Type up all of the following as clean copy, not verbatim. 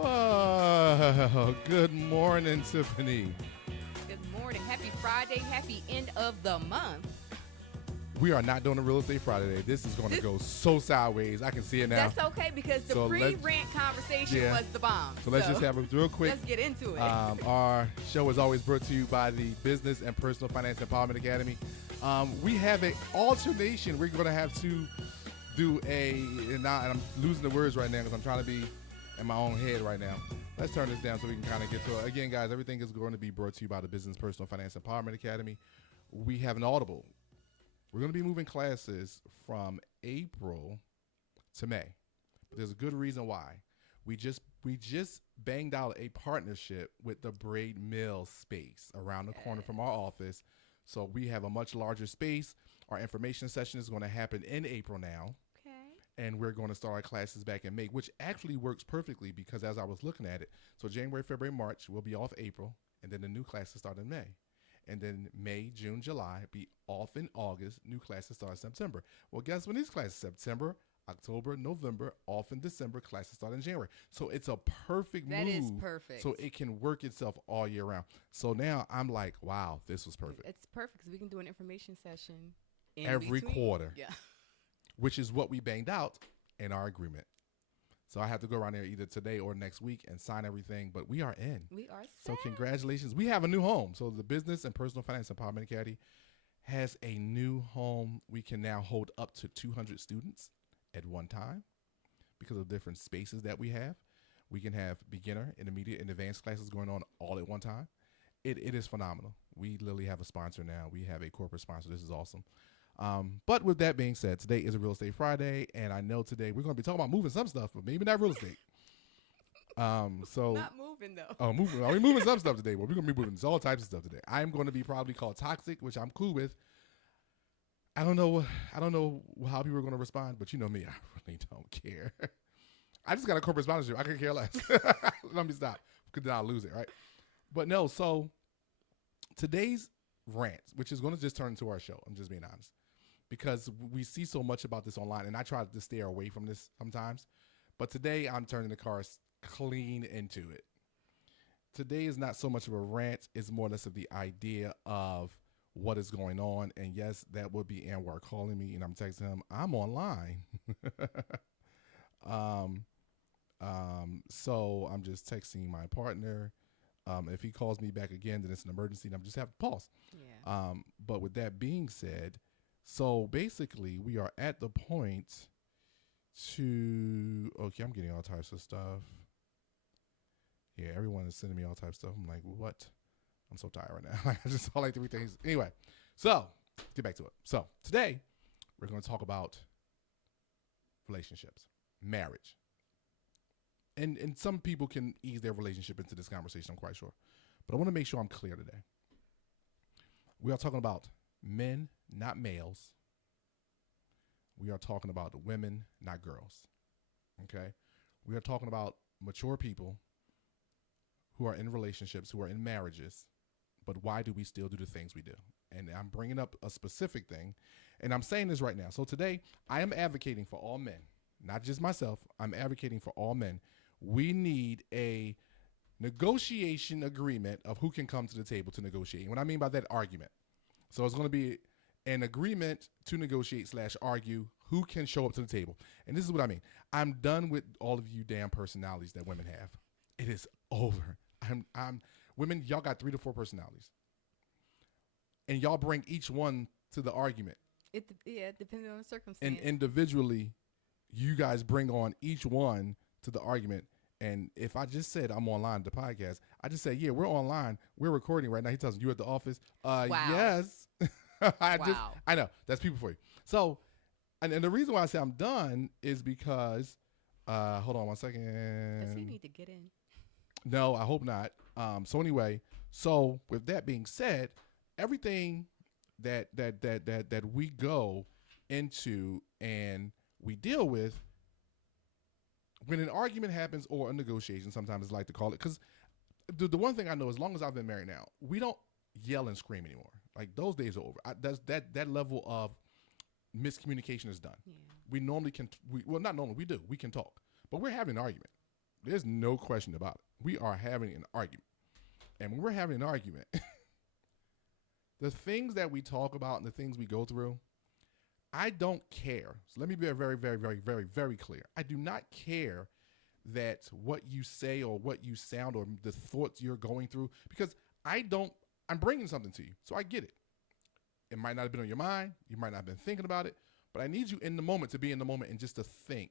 Whoa, good morning, Tifphani. Good morning. Happy Friday. Happy end of the month. We are not doing a real estate Friday today. This is going to go so sideways. I can see it now. That's okay because the pre-rant conversation was the bomb. So let's just have a real quick. Let's get into it. Our show is always brought to you by the Business and Personal Finance Empowerment Academy. We have an alternation. We're going to have to do and I'm losing the words right now because I'm trying to be in my own head right now. Let's turn this down so we can kind of get to it. Again, guys, everything is going to be brought to you by the Business Personal Finance Empowerment Academy. We have an audible. We're going to be moving classes from April to May. But there's a good reason why. We just banged out a partnership with the Braid Mill space around the corner from our office. So we have a much larger space. Our information session is going to happen in April now. And we're going to start our classes back in May, which actually works perfectly because as I was looking at it, so January, February, March, we'll be off April, and then the new classes start in May. And then May, June, July, be off in August, new classes start in September. Well, guess when these classes? September, October, November, off in December, classes start in January. So it's a perfect move. That is perfect. So it can work itself all year round. So now I'm like, wow, this was perfect. It's perfect because we can do an information session every quarter. Yeah. Which is what we banged out in our agreement. So I have to go around there either today or next week and sign everything, but we are in. We are set. So congratulations. We have a new home. So the Business and Personal Finance Empowerment Academy has a new home. We can now hold up to 200 students at one time because of different spaces that we have. We can have beginner, intermediate, and advanced classes going on all at one time. It is phenomenal. We literally have a sponsor now. We have a corporate sponsor. This is awesome. But with that being said, today is a Real Estate Friday, and I know today we're going to be talking about moving some stuff, but maybe not real estate. So not moving though. Oh, moving. Are we moving some stuff today? Well, we're going to be moving all types of stuff today. I'm going to be probably called toxic, which I'm cool with. I don't know how people are going to respond, but you know me, I really don't care. I just got a corporate sponsorship. I could care less. Let me stop because then I'll lose it, right? But no, so today's rant, which is going to just turn into our show. I'm just being honest. Because we see so much about this online, and I try to stay away from this sometimes. But today, I'm turning the cars clean into it. Today is not so much of a rant. It's more or less of the idea of what is going on. And yes, that would be Anwar calling me, and I'm texting him, I'm online. So I'm just texting my partner. If he calls me back again, then it's an emergency, and I'm just have to pause. Yeah. But with that being said, so basically, we are at the point okay, I'm getting all types of stuff. Yeah, everyone is sending me all types of stuff. I'm like, what? I'm so tired right now. I just saw like 3 things. Anyway, so let's get back to it. So today, we're going to talk about relationships, marriage. And some people can ease their relationship into this conversation, I'm quite sure. But I want to make sure I'm clear today. We are talking about men, not males. We are talking about women, not girls. Okay? We are talking about mature people who are in relationships, who are in marriages, but why do we still do the things we do? And I'm bringing up a specific thing, and I'm saying this right now. So today, I am advocating for all men, not just myself. I'm advocating for all men. We need a negotiation agreement of who can come to the table to negotiate. And what I mean by that, argument. So it's going to be an agreement to negotiate / argue who can show up to the table. And this is what I mean. I'm done with all of you damn personalities that women have. It is over. Women, y'all got 3 to 4 personalities. And y'all bring each one to the argument. Depending on the circumstance. And individually, you guys bring on each one to the argument. And if I just said I'm online the podcast, I just say, yeah, we're online. We're recording right now. He tells me, you at the office? Wow. Yes. I know. That's people for you. So, and the reason why I say I'm done is because, hold on one second. Does he need to get in? No, I hope not. So anyway, so with that being said, everything that we go into and we deal with, when an argument happens or a negotiation, sometimes I like to call it, because the one thing I know, as long as I've been married now, we don't yell and scream anymore. Like those days are over. That level of miscommunication is done. Yeah. We normally can, not normally, we do. We can talk, but we're having an argument. There's no question about it. We are having an argument. And when we're having an argument, the things that we talk about and the things we go through, I don't care. So let me be very, very, very, very, very clear. I do not care that what you say or what you sound or the thoughts you're going through, because I'm bringing something to you. So I get it. It might not have been on your mind. You might not have been thinking about it, but I need you in the moment to be in the moment and just to think,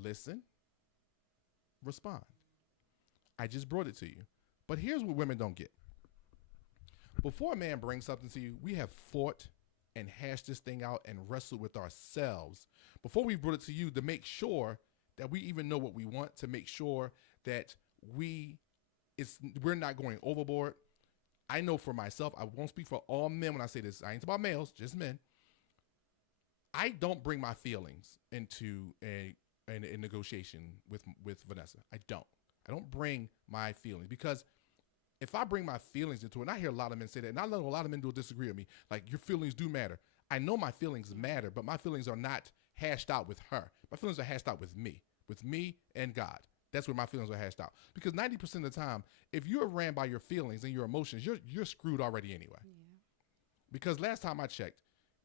listen, respond. I just brought it to you. But here's what women don't get. Before a man brings something to you, we have fought and hashed this thing out and wrestled with ourselves before we brought it to you to make sure that we even know what we want, to make sure that we're not going overboard. I know for myself, I won't speak for all men when I say this. I ain't about males, just men. I don't bring my feelings into a negotiation with Vanessa. I don't bring my feelings, because if I bring my feelings into it, and I hear a lot of men say that, and I know a lot of men will disagree with me, like, your feelings do matter. I know my feelings matter, but my feelings are not hashed out with her. My feelings are hashed out with me and God. That's where my feelings are hashed out. Because 90% of the time, if you're ran by your feelings and your emotions, you're screwed already anyway. Yeah. Because last time I checked,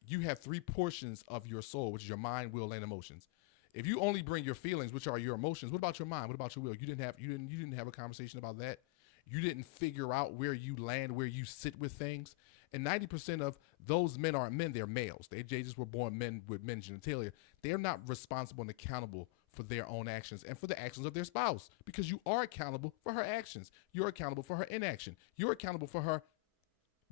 you have 3 portions of your soul, which is your mind, will, and emotions. If you only bring your feelings, which are your emotions, what about your mind? What about your will? You didn't have a conversation about that. You didn't figure out where you land, where you sit with things. And 90% of those men aren't men, they're males. They just were born men with men's genitalia. They're not responsible and accountable for their own actions and for the actions of their spouse, because you are accountable for her actions. You're accountable for her inaction. You're accountable for her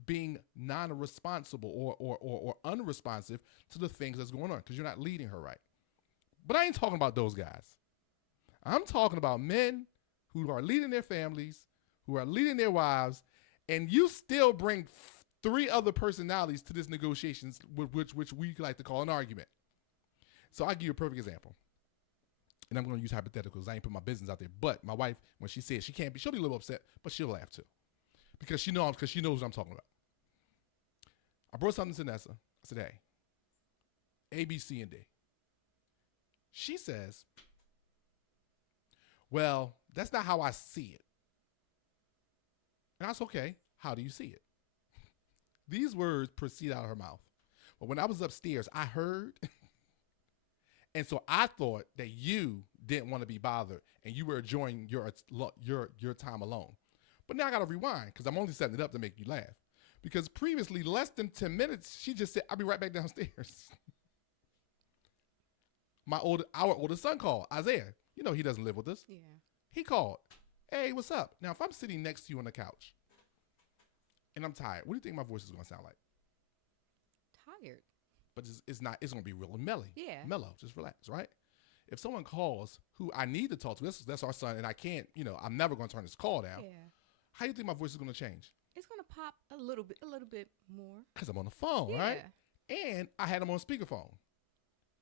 being non-responsible or unresponsive to the things that's going on, because you're not leading her right. But I ain't talking about those guys. I'm talking about men who are leading their families, who are leading their wives, and you still bring 3 other personalities to this negotiations, which we like to call an argument. So I'll give you a perfect example. And I'm going to use hypotheticals. I ain't put my business out there. But my wife, when she says she can't be, she'll be a little upset, but she'll laugh too. Because she knows what I'm talking about. I brought something to Nessa. I said, hey, A, B, C, and D. She says, well, that's not how I see it. And that's okay. How do you see it? These words proceed out of her mouth. But when I was upstairs, I heard, and so I thought that you didn't want to be bothered and you were enjoying your time alone. But now I got to rewind, because I'm only setting it up to make you laugh. Because previously, less than 10 minutes, she just said, I'll be right back downstairs. Our oldest son called, Isaiah. You know he doesn't live with us. Yeah. He called. Hey, what's up? Now, if I'm sitting next to you on the couch and I'm tired, what do you think my voice is going to sound like? Tired. But it's not. It's going to be real mellow. Yeah. Mellow. Just relax, right? If someone calls who I need to talk to, that's our son, and I can't, I'm never going to turn this call down. Yeah. How do you think my voice is going to change? It's going to pop a little bit more. Because I'm on the phone, right? And I had him on speakerphone.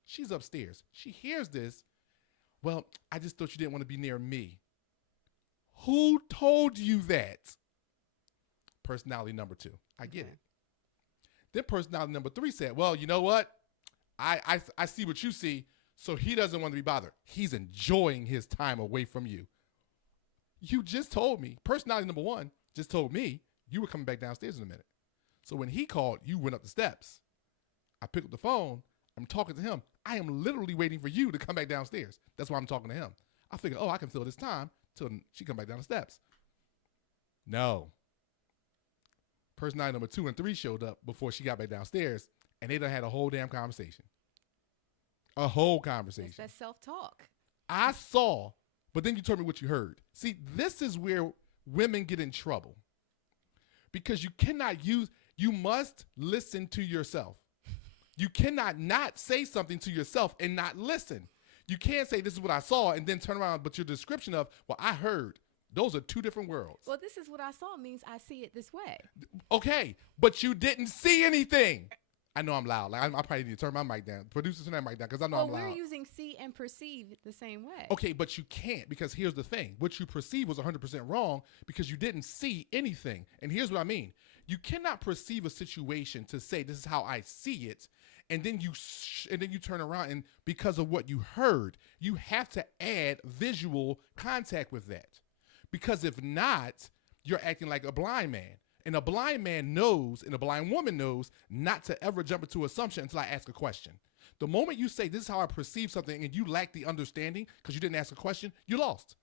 She's upstairs. She hears this. Well, I just thought you didn't want to be near me. Who told you that? Personality number 2. I get it. Then personality number 3 said, well, you know what? I see what you see, so he doesn't want to be bothered. He's enjoying his time away from you. You just told me. Personality number 1 just told me you were coming back downstairs in a minute. So when he called, you went up the steps. I picked up the phone. I'm talking to him. I am literally waiting for you to come back downstairs. That's why I'm talking to him. I figured, I can fill this time till she come back down the steps. No. Personality number 2 and 3 showed up before she got back downstairs, and they done had a whole damn conversation. A whole conversation. That's that self-talk. I saw, but then you told me what you heard. See, this is where women get in trouble. Because you must listen to yourself. You cannot not say something to yourself and not listen. You can't say this is what I saw and then turn around, but your description of, well, I heard. Those are 2 different worlds. Well, this is what I saw means I see it this way. Okay, but you didn't see anything. I know I'm loud. Like, I probably need to turn my mic down. Producers, turn that mic down, because I know I'm loud. Well, we're using see and perceive the same way. Okay, but you can't, because here's the thing. What you perceive was 100% wrong because you didn't see anything. And here's what I mean. You cannot perceive a situation to say this is how I see it and then you turn around, and because of what you heard, you have to add visual contact with that. Because if not, you're acting like a blind man. And a blind man knows, and a blind woman knows, not to ever jump into assumption until I ask a question. The moment you say, this is how I perceive something, and you lack the understanding because you didn't ask a question, you lost.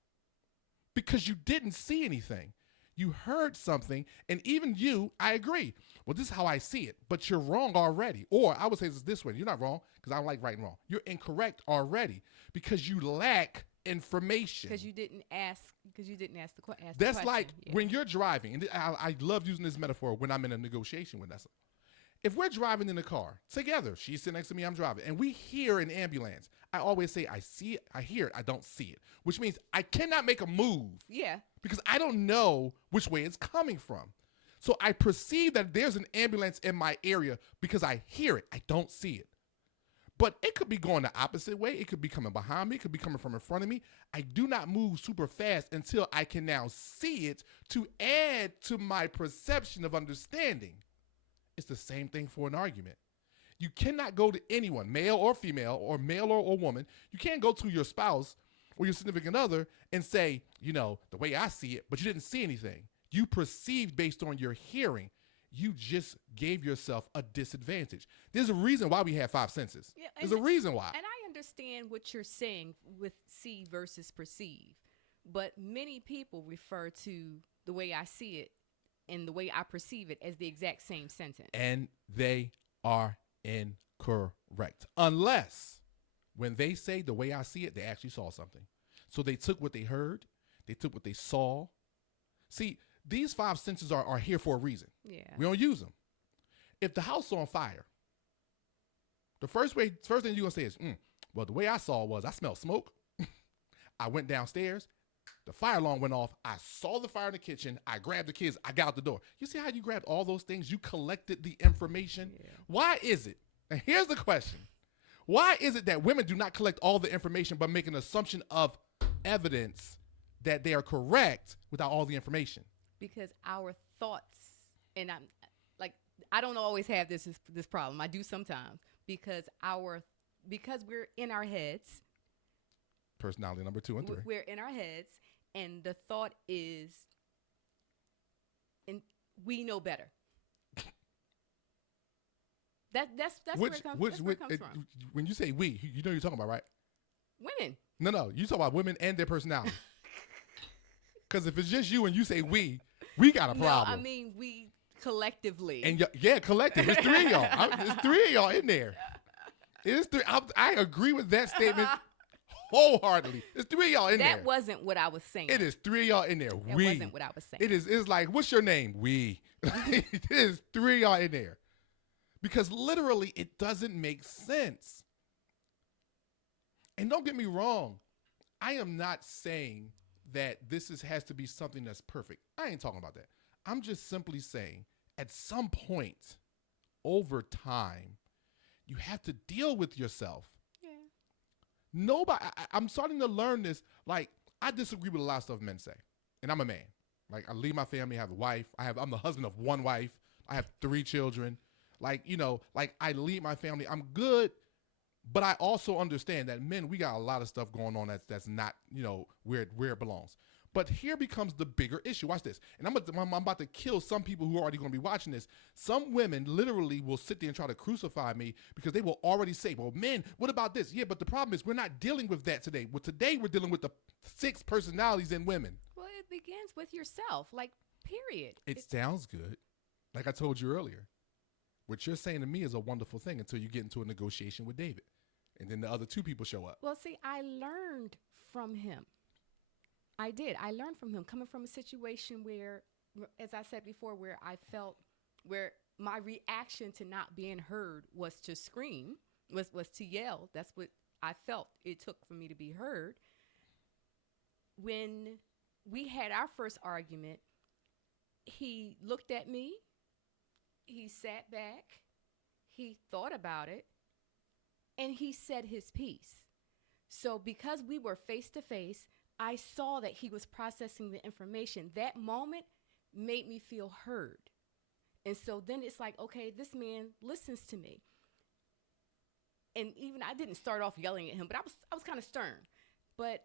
Because you didn't see anything. You heard something, and even you, I agree. Well, this is how I see it, but you're wrong already. Or I would say this way, you're not wrong, because I don't like right and wrong. You're incorrect already, because you lack information. Because you didn't ask the question. That's like when you're driving, and I love using this metaphor when I'm in a negotiation with us. If we're driving in the car together, she's sitting next to me, I'm driving, and we hear an ambulance, I always say, I see it, I hear it, I don't see it, which means I cannot make a move. Yeah. Because I don't know which way it's coming from. So I perceive that there's an ambulance in my area because I hear it, I don't see it. But it could be going the opposite way. It could be coming behind me. It could be coming from in front of me. I do not move super fast until I can now see it to add to my perception of understanding. It's the same thing for an argument. You cannot go to anyone, male or female, or male or woman. You can't go to your spouse or your significant other and say, the way I see it, but you didn't see anything. You perceived based on your hearing. You just gave yourself a disadvantage. There's a reason why we have 5 senses. Yeah, there's a reason why. And I understand what you're saying with see versus perceive, but many people refer to the way I see it and the way I perceive it as the exact same sentence. And they are incorrect. Unless when they say the way I see it, they actually saw something. So they took what they heard. They took what they saw. See, these 5 senses are here for a reason. Yeah. We don't use them. If the house is on fire, the first thing you're going to say is, well, the way I saw it was I smelled smoke. I went downstairs. The fire alarm went off. I saw the fire in the kitchen. I grabbed the kids. I got out the door. You see how you grabbed all those things? You collected the information. Yeah. Why is it? And here's the question. Why is it that women do not collect all the information but make an assumption of evidence that they are correct without all the information? Because our thoughts, and I don't always have this problem. I do sometimes because we're in our heads. Personality number 2 and 3. We're in our heads, and the thought is, and we know better. That's where it comes from. When you say we, you know what you're talking about, right? Women. No, you talk about women and their personality. Because if it's just you and you say we got a problem. No, I mean we collectively. And yeah, collective. It's 3 of y'all. It's 3 of y'all in there. It is 3. I agree with that statement wholeheartedly. It's 3 of y'all in there. That wasn't what I was saying. It is 3 of y'all in there. That wasn't what I was saying. It's like, what's your name? We. It is 3 of y'all in there. Because literally, it doesn't make sense. And don't get me wrong. I am not saying that this has to be something that's perfect. I ain't talking about that. I'm just simply saying at some point over time, you have to deal with yourself. Yeah. Nobody, I'm starting to learn this. Like, I disagree with a lot of stuff men say. And I'm a man. Like, I leave my family, I have a wife. I'm the husband of 1 wife. I have 3 children. Like, I leave my family. I'm good. But I also understand that men, we got a lot of stuff going on that's not, where it belongs. But here becomes the bigger issue. Watch this. And I'm about to kill some people who are already going to be watching this. Some women literally will sit there and try to crucify me because they will already say, well, men, what about this? Yeah, but the problem is we're not dealing with that today. Well, today we're dealing with the 6 personalities in women. Well, it begins with yourself, period. It sounds good. Like I told you earlier. What you're saying to me is a wonderful thing until you get into a negotiation with David. And then the other 2 people show up. Well, see, I learned from him. I did. I learned from him coming from a situation where, as I said before, where my reaction to not being heard was to scream, was to yell. That's what I felt it took for me to be heard. When we had our first argument, he looked at me. He sat back, he thought about it, and he said his piece. So because we were face to face, I saw that he was processing the information. That moment made me feel heard. And so then it's like, okay, this man listens to me. and even I didn't start off yelling at him, but I was kind of stern. But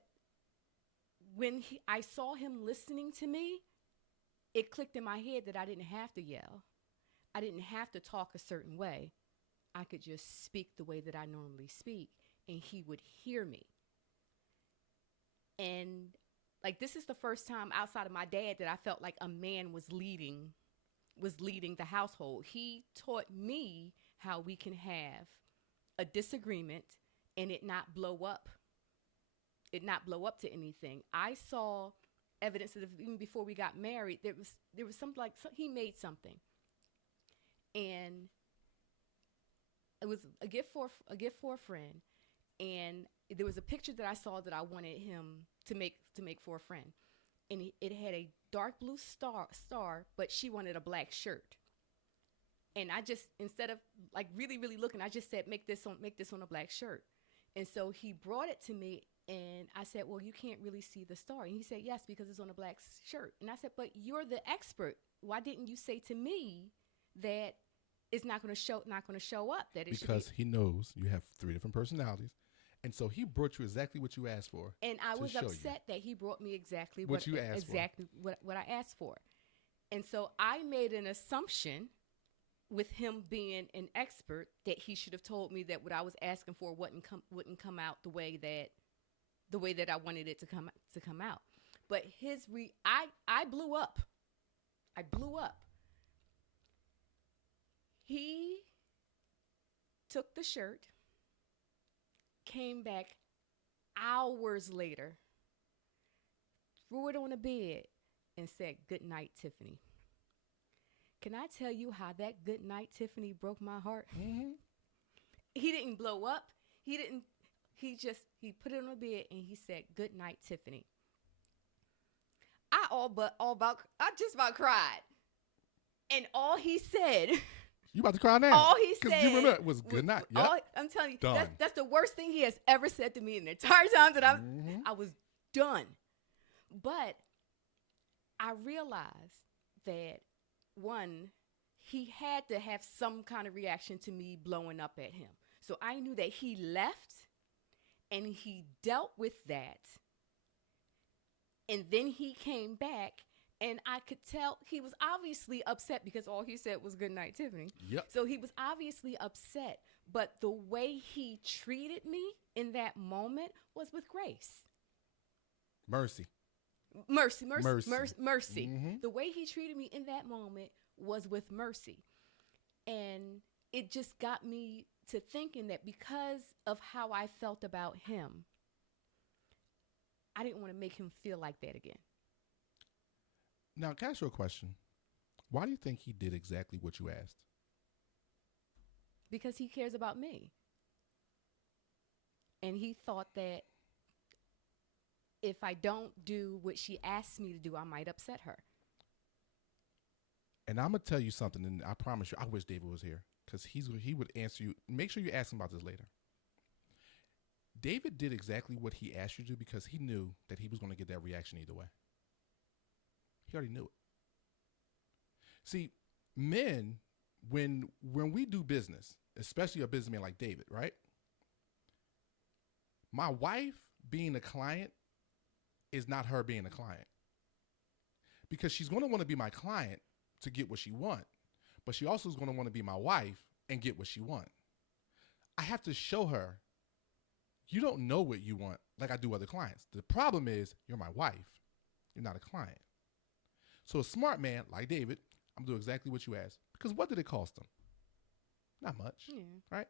when I saw him listening to me, it clicked in my head that I didn't have to yell. I didn't have to talk a certain way. I could just speak the way that I normally speak, and he would hear me. And like, this is the first time outside of my dad that I felt like a man was leading the household. He taught me how we can have a disagreement and it not blow up to anything. I saw evidence of, even before we got married, there was something like, he made something, and it was a gift for a friend, and there was a picture that I saw that I wanted him to make for a friend, and it had a dark blue star, but she wanted a black shirt. And I just, instead of like really looking, I just said, make this on a black shirt. And so he brought it to me, and I said, well, you can't really see the star. And he said, yes, because it's on a black shirt. And I said, but you're the expert. Why didn't you say to me that it's not going to show up? That it because he knows you have 3 different personalities. And so he brought you exactly what you asked for. And I was upset that he brought me exactly what you asked for. What I asked for. And so I made an assumption, with him being an expert, that he should have told me that what I was asking for wouldn't come out the way that I wanted it to come out. But I blew up. I blew up. He took the shirt, came back hours later, threw it on the bed, and said, "Good night, Tifphani." Can I tell you how that "good night, Tifphani" broke my heart? Mm-hmm. He didn't blow up. He put it on the bed and he said, "Good night, Tifphani." I just about cried. And all he said, you about to cry now? All he said, because you remember, it was good night. Yep. I'm telling you, Done. that's the worst thing he has ever said to me in the entire time that I was done. But I realized that, one, he had to have some kind of reaction to me blowing up at him. So I knew that he left and he dealt with that. And then he came back, and I could tell he was obviously upset because all he said was "Good night, Tifphani." Yep. So he was obviously upset. But the way he treated me in that moment was with grace. Mercy. Mercy. The way he treated me in that moment was with mercy. And it just got me to thinking that because of how I felt about him, I didn't want to make him feel like that again. Now, can I ask you a question? Why do you think he did exactly what you asked? Because he cares about me. And he thought that if I don't do what she asked me to do, I might upset her. And I'm going to tell you something, and I promise you, I wish David was here, because he would answer you. Make sure you ask him about this later. David did exactly what he asked you to do because he knew that he was going to get that reaction either way. He already knew it. See, men, when we do business, especially a businessman like David, right? My wife being a client is not her being a client. Because she's going to want to be my client to get what she wants, but she also is going to want to be my wife and get what she wants. I have to show her, you don't know what you want like I do other clients. The problem is you're my wife. You're not a client. So a smart man like David, I'm going to do exactly what you asked. Because what did it cost him? Not much, right?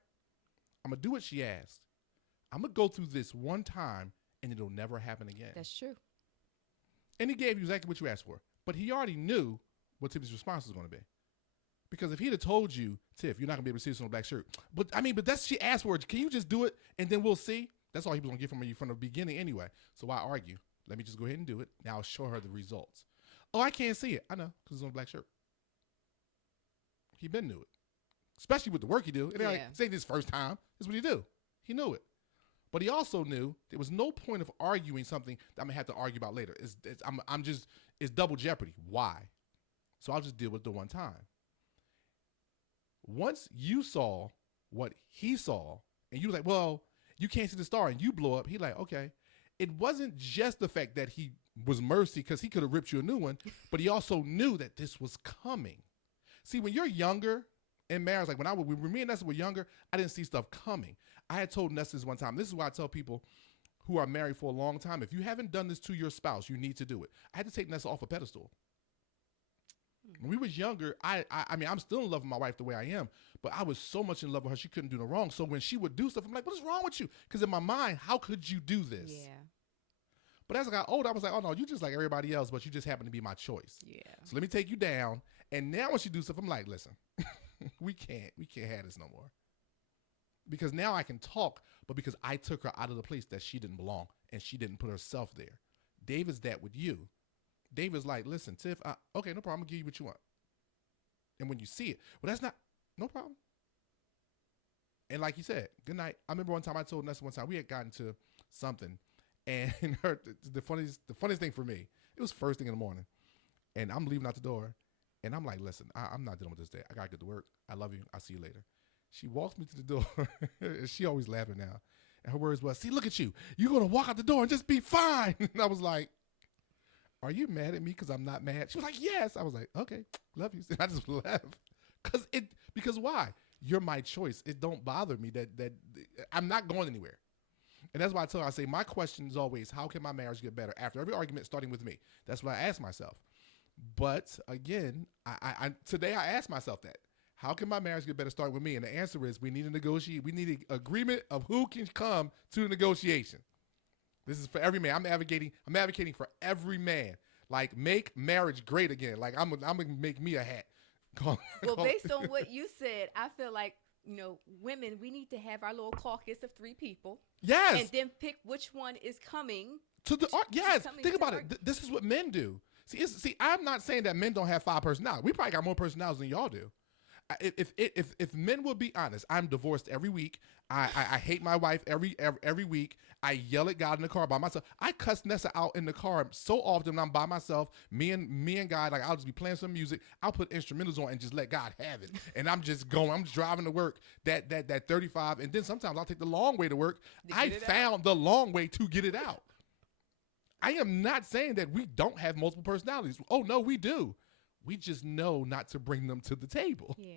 I'm going to do what she asked. I'm going to go through this one time and it'll never happen again. That's true. And he gave you exactly what you asked for. But he already knew what Tiff's response was going to be. Because if he'd have told you, Tiff, you're not going to be able to see this on a black shirt. But that's she asked for it. Can you just do it and then we'll see? That's all he was going to get from you from the beginning anyway. So why argue? Let me just go ahead and do it. Now I'll show her the results. Oh, I can't see it. I know, because it's on a black shirt. He been knew it. Especially with the work he do. It ain't like, this ain't his first time. This is what he do. He knew it. But he also knew there was no point of arguing something that I'm going to have to argue about later. It's double jeopardy. Why? So I'll just deal with it the one time. Once you saw what he saw And you was like, well, you can't see the star, and you blow up. He like, okay. It wasn't just the fact that he was mercy because he could have ripped you a new one, but he also knew that this was coming. See, when you're younger in marriage, like when me and Nessa were younger, I didn't see stuff coming. I had told Nessa this one time. This is why I tell people who are married for a long time, if you haven't done this to your spouse, you need to do it. I had to take Nessa off a pedestal. When we was younger, I mean, I'm still in love with my wife the way I am, but I was so much in love with her, she couldn't do no wrong. So when she would do stuff, I'm like, what is wrong with you? Because in my mind, how could you do this? Yeah. But as I got older, I was like, oh no, you just like everybody else, but you just happen to be my choice. Yeah. So let me take you down. And now when she do stuff, I'm like, listen, we can't have this no more. Because now I can talk, but because I took her out of the place that she didn't belong and she didn't put herself there. Dave is that with you. Dave is like, listen, Tiff, okay, no problem. I'm going to give you what you want. And when you see it, well, that's not, no problem. And like you said, good night. I remember one time I told Nessa one time, we had gotten to something. And the funniest thing for me, it was first thing in the morning. And I'm leaving out the door. And I'm like, listen, I'm not dealing with this day. I got to get to work. I love you. I'll see you later. She walks me to the door. And she always laughing now. And her words was, see, look at you. You're going to walk out the door and just be fine. And I was like, are you mad at me because I'm not mad? She was like, yes. I was like, okay, love you. And I just laughed. Because why? You're my choice. It don't bother me that I'm not going anywhere. And that's why I say my question is always, how can my marriage get better? After every argument starting with me. That's what I ask myself. But again, today I asked myself that. How can my marriage get better starting with me? And the answer is we need to negotiate. We need an agreement of who can come to the negotiation. This is for every man. I'm advocating for every man. Like, make marriage great again. Like, I'm gonna make me a hat. Well, based on what you said, I feel like, women, we need to have our little caucus of 3 people. Yes. And then pick which one is coming. Yes. Think about it. This is what men do. See, I'm not saying that men don't have 5 personalities. We probably got more personalities than y'all do. If men would be honest, I'm divorced every week. I hate my wife every week. I yell at God in the car by myself. I cuss Nessa out in the car so often when I'm by myself. Me and God, like, I'll just be playing some music. I'll put instrumentals on and just let God have it. And I'm just going. I'm just driving to work that 35. And then sometimes I'll take the long way to work. I found the long way to get it out. I am not saying that we don't have multiple personalities. Oh, no, we do. We just know not to bring them to the table. Yeah.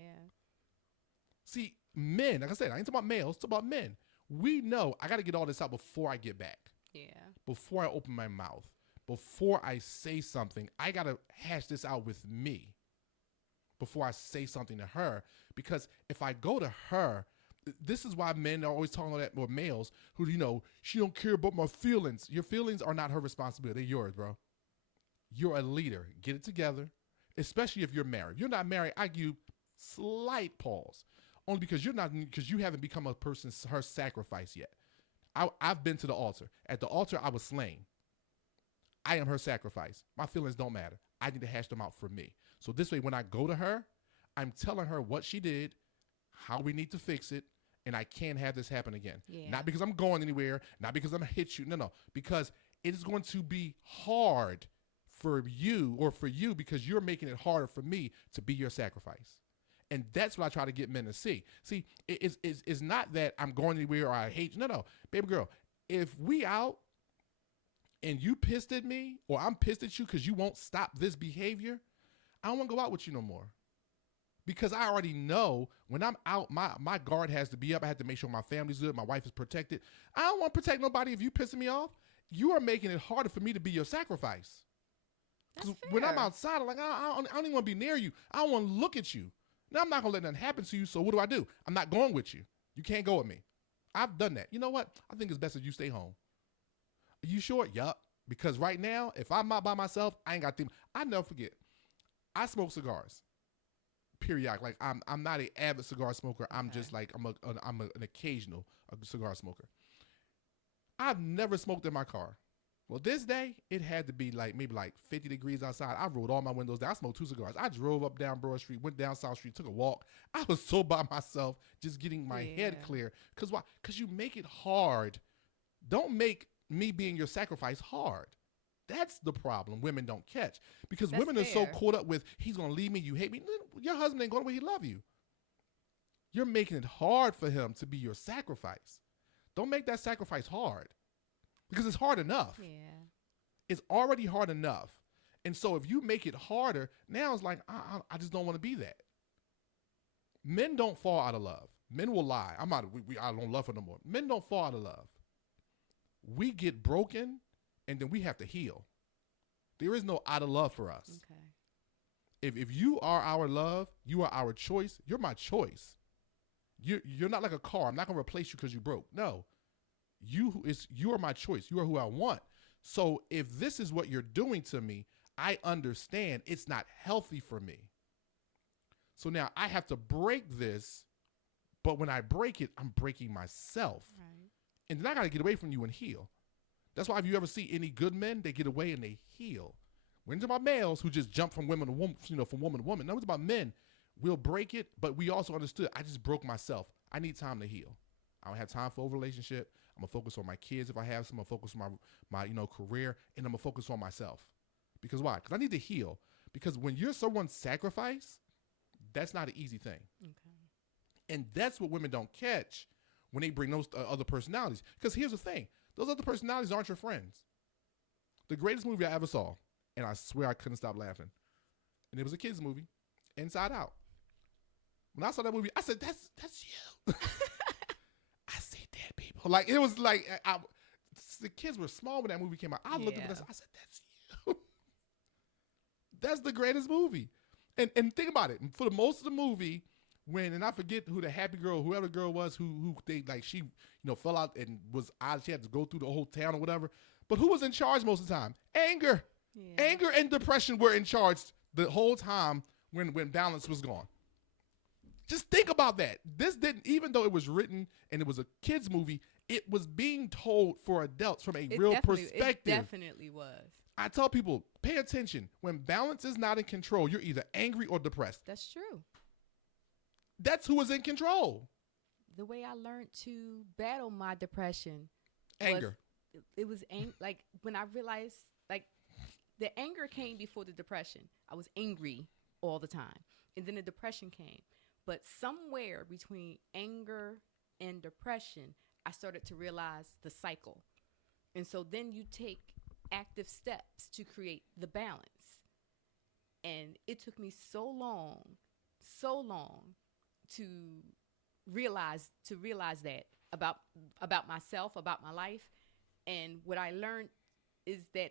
See, men, like I said, I ain't talking about males, it's about men. We know I got to get all this out before I get back. Yeah. Before I open my mouth. Before I say something, I got to hash this out with me. Before I say something to her. Because if I go to her, this is why men are always talking about that, or males, who, she don't care about my feelings. Your feelings are not her responsibility. They're yours, bro. You're a leader. Get it together. Especially if you're married. If you're not married, I give you slight pause. Only because you haven't become a person, her sacrifice yet. I've been to the altar. At the altar, I was slain. I am her sacrifice. My feelings don't matter. I need to hash them out for me. So this way, when I go to her, I'm telling her what she did, how we need to fix it, and I can't have this happen again. Yeah. Not because I'm going anywhere, not because I'm going to hit you. No. Because it is going to be hard for you because you're making it harder for me to be your sacrifice. And that's what I try to get men to see. See, it's not that I'm going anywhere or I hate you. No. Baby girl, if we out and you pissed at me or I'm pissed at you because you won't stop this behavior, I don't want to go out with you no more. Because I already know when I'm out, my guard has to be up. I have to make sure my family's good, my wife is protected. I don't want to protect nobody if you pissing me off. You are making it harder for me to be your sacrifice. Because when I'm outside, I'm like, I don't even want to be near you. I don't want to look at you. Now, I'm not going to let nothing happen to you, so what do? I'm not going with you. You can't go with me. I've done that. You know what? I think it's best if you stay home. Are you sure? Yup. Because right now, if I'm out by myself, I ain't got them. I never forget. I smoke cigars. Period. Like, I'm not an avid cigar smoker. I'm just like, I'm an occasional cigar smoker. I've never smoked in my car. Well, this day, it had to be maybe 50 degrees outside. I rolled all my windows down. I smoked 2 cigars. I drove up down Broad Street, went down South Street, took a walk. I was so by myself, just getting my head clear. Because why? Because you make it hard. Don't make me being your sacrifice hard. That's the problem women don't catch. Because women are so caught up with, he's going to leave me, you hate me. Your husband ain't going away, he love you. You're making it hard for him to be your sacrifice. Don't make that sacrifice hard, because it's hard enough. Yeah. It's already hard enough. And so if you make it harder, now it's like, I just don't want to be that. Men don't fall out of love. Men will lie. I don't love her no more. Men don't fall out of love. We get broken, and then we have to heal. There is no out of love for us. Okay. If you are our love, you are our choice. You're my choice. You're not like a car. I'm not gonna replace you because you broke. No, you are my choice. You are who I want. So if this is what you're doing to me, I understand it's not healthy for me. So now I have to break this, but when I break it, I'm breaking myself. Right. And then I got to get away from you and heal. That's why if you ever see any good men, they get away and they heal. We're not about males who just jump from woman to woman, from woman to woman. No, it's about men. We'll break it, but we also understood I just broke myself. I need time to heal. I don't have time for a relationship. I'm gonna focus on my kids if I have some. I'm gonna focus on my career, and I'm gonna focus on myself. Because why? Because I need to heal. Because when you're someone's sacrifice, that's not an easy thing. Okay. And that's what women don't catch when they bring those other personalities. Because here's the thing. Those other personalities aren't your friends. The greatest movie I ever saw, and I swear I couldn't stop laughing, and it was a kid's movie, Inside Out. When I saw that movie, I said, that's you. I see dead people. Like, it was like, the kids were small when that movie came out. I looked at this, I said, that's you. That's the greatest movie. And think about it. For the most of the movie, and I forget who the happy girl, whoever the girl was, who they, like, she, fell out and was out. She had to go through the whole town or whatever. But who was in charge most of the time? Anger. Yeah. Anger and depression were in charge the whole time when balance was gone. Just think about that. This didn't, even though it was written and it was a kid's movie, it was being told for adults from a real perspective. It definitely was. I tell people, pay attention. When balance is not in control, you're either angry or depressed. That's true. That's who is in control. The way I learned to battle my depression, anger. It was like when I realized, like, the anger came before the depression. I was angry all the time, and then the depression came. But somewhere between anger and depression, I started to realize the cycle. And so then you take active steps to create the balance. And it took me so long to realize that about myself, about my life. And what I learned is that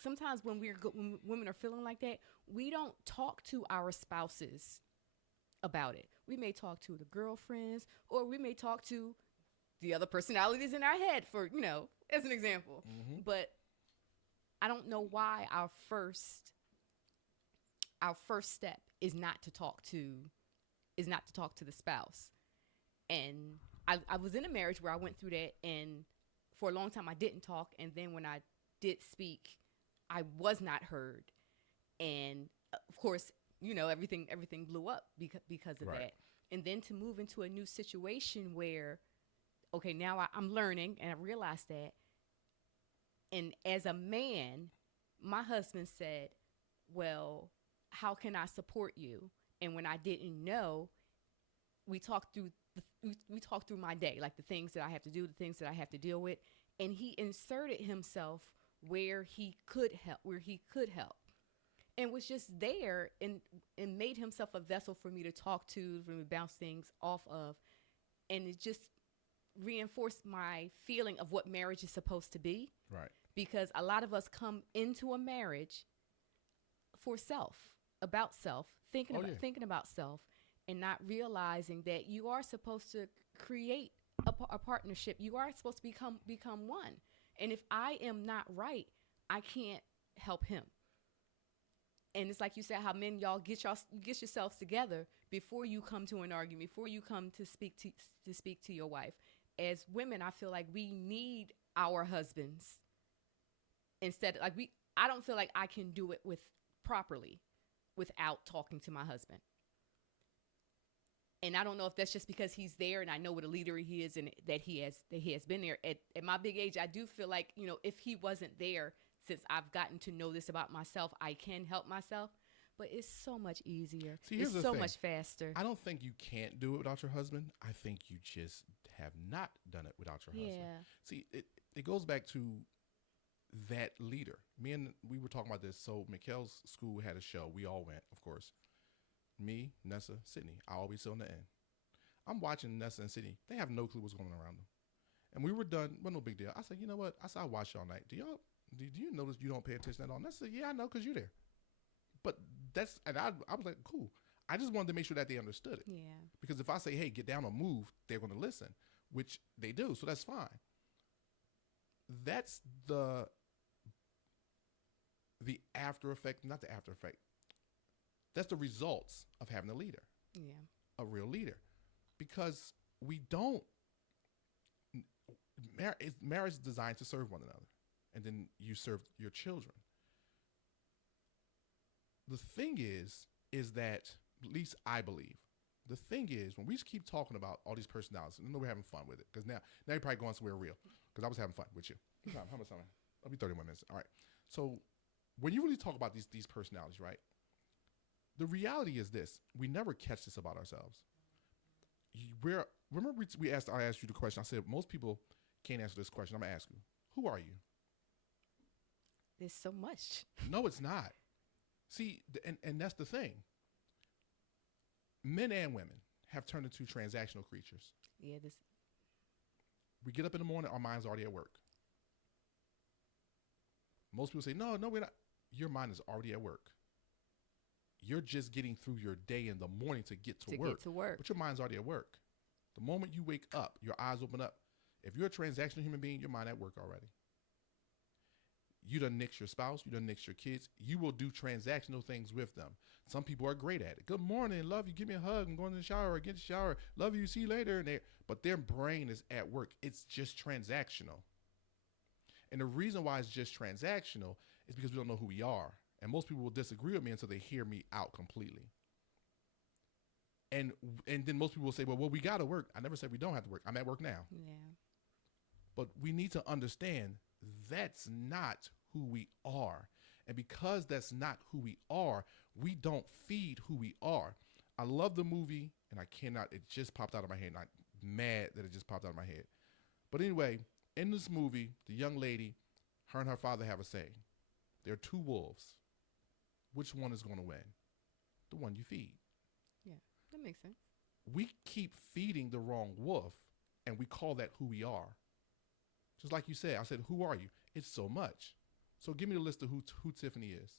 sometimes when when women are feeling like that, we don't talk to our spouses about it. We may talk to the girlfriends, or we may talk to the other personalities in our head, for, as an example. Mm-hmm. But I don't know why our first step is not to talk to the spouse. And I was in a marriage where I went through that, and for a long time I didn't talk, and then when I did speak, I was not heard. And of course, everything blew up because of that. And then to move into a new situation where, okay, now I'm learning, and I realized that. And as a man, my husband said, well, how can I support you? And when I didn't know, we talked through my day, like the things that I have to do, the things that I have to deal with. And he inserted himself where he could help. And was just there and made himself a vessel for me to talk to, for me to bounce things off of. And it just reinforced my feeling of what marriage is supposed to be. Right. Because a lot of us come into a marriage for self, thinking about self, and not realizing that you are supposed to create a partnership. You are supposed to become one. And if I am not right, I can't help him. And it's like you said, how men, y'all get yourselves together before you come to an argument, before you come to speak to your wife. As women, I feel like we need our husbands. Instead, I don't feel like I can do it properly without talking to my husband. And I don't know if that's just because he's there and I know what a leader he is and that he has been there. At my big age, I do feel like, if he wasn't there, since I've gotten to know this about myself, I can help myself. But it's so much easier. See, here's it's the so thing. much faster. I don't think you can't do it without your husband. I think you just have not done it without your husband. See, it goes back to that leader. We were talking about this. So Mickel's school had a show. We all went, of course. Me, Nessa, Sydney. I always sit on the end. I'm watching Nessa and Sydney. They have no clue what's going on around them. And we were done. Well, no big deal. I said, you know what? I said, I watch y'all night. Do you notice you don't pay attention at all? And I said, yeah, I know, because you're there. But I was like, cool. I just wanted to make sure that they understood it. Yeah. Because if I say, hey, get down or move, they're going to listen, which they do. So that's fine. That's the after effect, not the after effect. That's the results of having a leader. Yeah. A real leader. Because we don't, marriage is designed to serve one another. And then you serve your children. The thing is that, at least I believe, the thing is, when we just keep talking about all these personalities, I know we're having fun with it, because now you're probably going somewhere real, because I was having fun with you. How much time? I'll be 31 minutes. All right. So when you really talk about these personalities, right, the reality is this. We never catch this about ourselves. Remember I asked you the question. I said, most people can't answer this question. I'm going to ask you, who are you? There's so much. No, it's not. See, and that's the thing. Men and women have turned into transactional creatures. Yeah, We get up in the morning, our mind's already at work. Most people say, no, we're not. Your mind is already at work. You're just getting through your day in the morning to get to work. But your mind's already at work. The moment you wake up, your eyes open up. If you're a transactional human being, your mind at work already. You done nix your spouse. You done nix your kids. You will do transactional things with them. Some people are great at it. Good morning. Love you. Give me a hug. I'm going to the shower. Get in the shower. Love you. See you later. But their brain is at work. It's just transactional. And the reason why it's just transactional is because we don't know who we are. And most people will disagree with me until they hear me out completely. And then most people will say, well, we got to work. I never said we don't have to work. I'm at work now. Yeah. But we need to understand that's not who we are. And because that's not who we are, we don't feed who we are. I love the movie, and it just popped out of my head. And I'm mad that it just popped out of my head. But anyway, in this movie, the young lady, her and her father have a saying. There are two wolves. Which one is going to win? The one you feed. Yeah, that makes sense. We keep feeding the wrong wolf, and we call that who we are. Just like you said, I said, who are you? It's so much. So give me the list of who Tifphani is.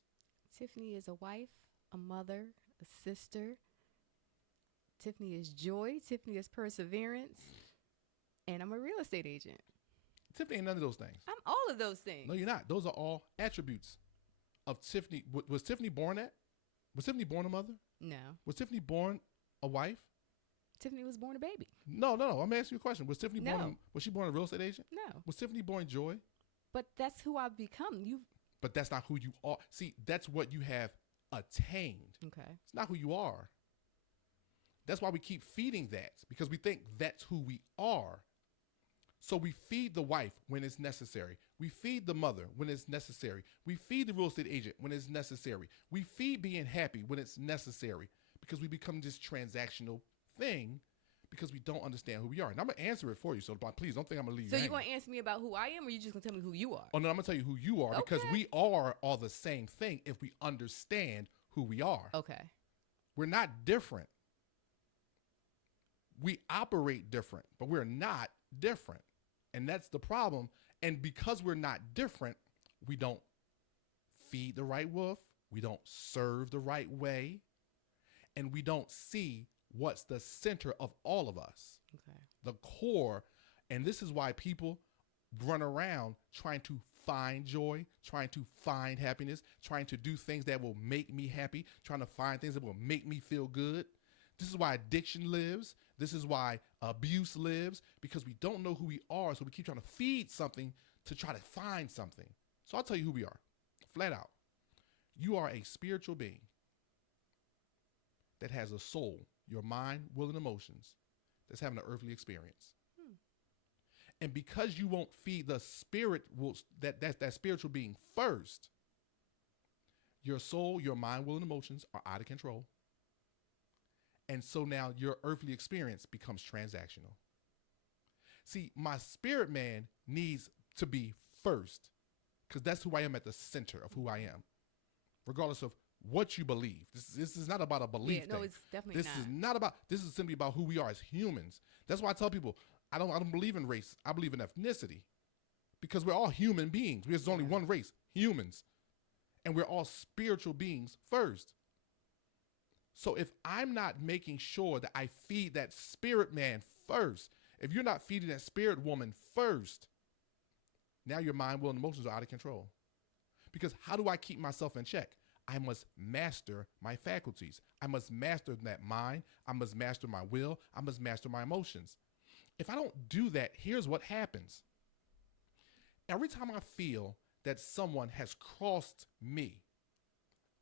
Tifphani is a wife, a mother, a sister. Tifphani is joy. Tifphani is perseverance. And I'm a real estate agent. Tifphani ain't none of those things. I'm all of those things. No, you're not. Those are all attributes of Tifphani. Was Tifphani born at? Was Tifphani born a mother? No. Was Tifphani born a wife? Tifphani was born a baby. No. I'm asking you a question. Was Tifphani born? Was she born a real estate agent? No. Was Tifphani born joy? But that's who I've become. But that's not who you are. See, that's what you have attained. Okay. It's not who you are. That's why we keep feeding that, because we think that's who we are. So we feed the wife when it's necessary. We feed the mother when it's necessary. We feed the real estate agent when it's necessary. We feed being happy when it's necessary, because we become this transactional thing because we don't understand who we are. And I'm going to answer it for you, so please don't think I'm going to leave you So hanging. you're going to answer me about who I am, or you just going to tell me who you are? Oh, no, I'm going to tell you who you are, because Okay. we are all the same thing if we understand who we are. Okay. We're not different. We operate different, but we're not different. And that's the problem. And because we're not different, we don't feed the right wolf. We don't serve the right way. And we don't see what's the center of all of us. Okay. The core. And this is why people run around trying to find joy, trying to find happiness, trying to do things that will make me happy, trying to find things that will make me feel good. This is why addiction lives. This is why abuse lives, because we don't know who we are. So we keep trying to feed something to try to find something. So I'll tell you who we are, flat out. You are a spiritual being that has a soul, your mind, will, and emotions, that's having an earthly experience. And because you won't feed the spirit, that spiritual being first, Your soul, your mind, will, and emotions are out of control. And so now your earthly experience becomes transactional. See, my spirit man needs to be first because that's who I am at the center of who I am, regardless of what you believe. This is not about a belief thing. No, it's definitely This is simply about who we are as humans. That's why I tell people, I don't believe in race. I believe in ethnicity because we're all human beings. There's only one race, humans. And we're all spiritual beings first. So if I'm not making sure that I feed that spirit man first, if you're not feeding that spirit woman first, now your mind, will, and emotions are out of control. Because how do I keep myself in check? I must master my faculties. I must master that mind. I must master my will. I must master my emotions. If I don't do that, here's what happens. Every time I feel that someone has crossed me,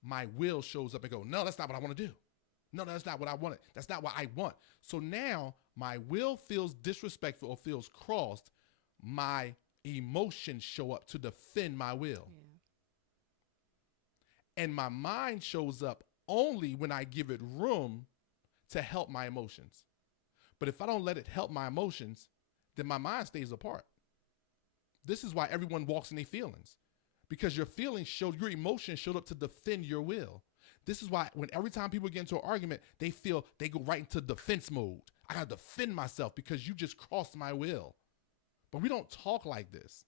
my will shows up and go, no, that's not what I want to do. No, that's not what I wanted. That's not what I want. So now my will feels disrespectful or feels crossed. My emotions show up to defend my will. Yeah. And my mind shows up only when I give it room to help my emotions. But if I don't let it help my emotions, then my mind stays apart. This is why everyone walks in their feelings, because your emotions showed up to defend your will. This is why every time people get into an argument, they go right into defense mode. I got to defend myself because you just crossed my will. But we don't talk like this.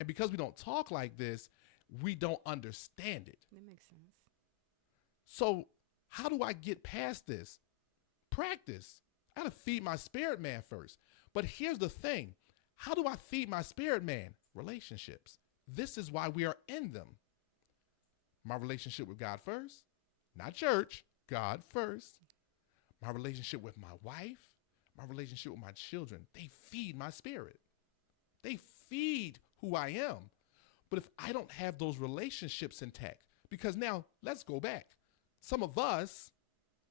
And because we don't talk like this, we don't understand it. That makes sense. So how do I get past this? Practice. I got to feed my spirit man first. But here's the thing. How do I feed my spirit man? Relationships. This is why we are in them. My relationship with God first, not church, God first. My relationship with my wife, my relationship with my children, they feed my spirit. They feed who I am. But if I don't have those relationships intact, because now let's go back. Some of us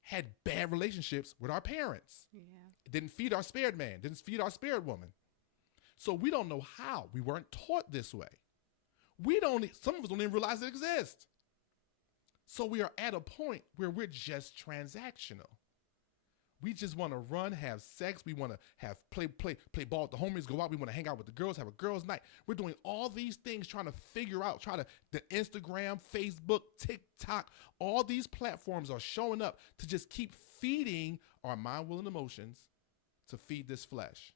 had bad relationships with our parents. Yeah. It didn't feed our spirit man, didn't feed our spirit woman. So we don't know how. We weren't taught this way. Some of us don't even realize it exists. So we are at a point where we're just transactional. We just want to run, have sex. We want to have play ball with the homies, go out. We want to hang out with the girls, have a girls' night. We're doing all these things, trying to figure out, the Instagram, Facebook, TikTok, all these platforms are showing up to just keep feeding our mind, will, and emotions to feed this flesh.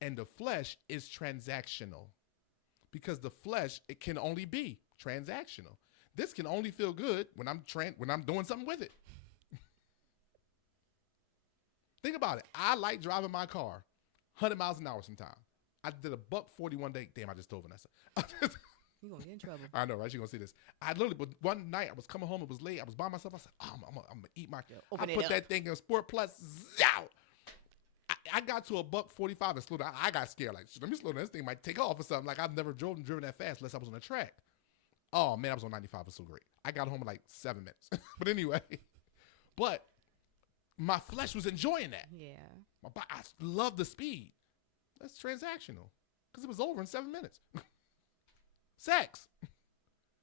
And the flesh is transactional because the flesh, it can only be transactional. This can only feel good when I'm doing something with it. Think about it. I like driving my car 100 miles an hour sometimes. I did $140 one day. Damn, I just told Vanessa. You're going to get in trouble. I know, right? She's going to see this. But one night I was coming home. It was late. I was by myself. I said, I'm going to eat my... I put that thing in Sport Plus. Zow! I got to $145 and slowed down. I got scared. Like, let me slow down. This thing might take off or something. Like, I've never driven that fast unless I was on a track. Oh, man, I was on 95. It was so great. I got home in like 7 minutes. But anyway, my flesh was enjoying that. Yeah. I love the speed. That's transactional because it was over in 7 minutes. Sex.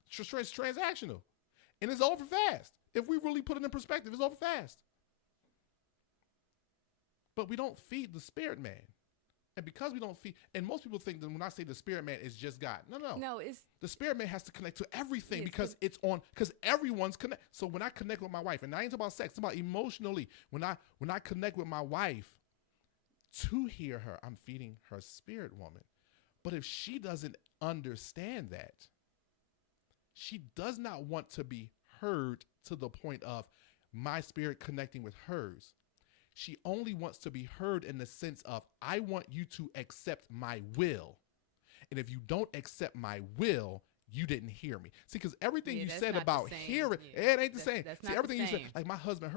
It's transactional. And it's over fast. If we really put it in perspective, it's over fast. But we don't feed the spirit man. And because we don't feed, and most people think that when I say the spirit man is just God. No, it's the spirit man has to connect to everything because everyone's connect. So when I connect with my wife, and I ain't talking about sex, it's about emotionally. When I connect with my wife to hear her, I'm feeding her spirit woman. But if she doesn't understand that, she does not want to be heard to the point of my spirit connecting with hers. She only wants to be heard in the sense of, I want you to accept my will. And if you don't accept my will, you didn't hear me. See, because everything you said about hearing, it ain't the same. See, everything you said, like my husband,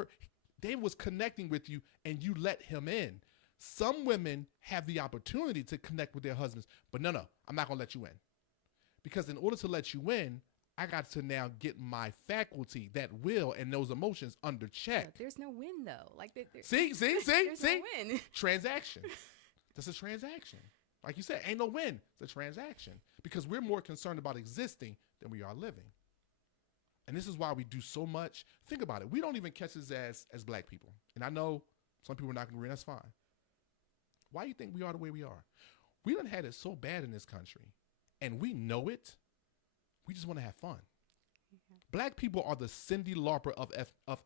David was connecting with you and you let him in. Some women have the opportunity to connect with their husbands, but no, I'm not going to let you in. Because in order to let you in, I got to now get my faculty, that will, and those emotions under check. Yeah, there's no win though. Like see. There's no win. Transaction. That's a transaction. Like you said, ain't no win. It's a transaction because we're more concerned about existing than we are living. And this is why we do so much. Think about it. We don't even catch this as black people. And I know some people are not going to agree, that's fine. Why do you think we are the way we are? We done had it so bad in this country, and we know it. We just want to have fun. Black people are the Cyndi Lauper of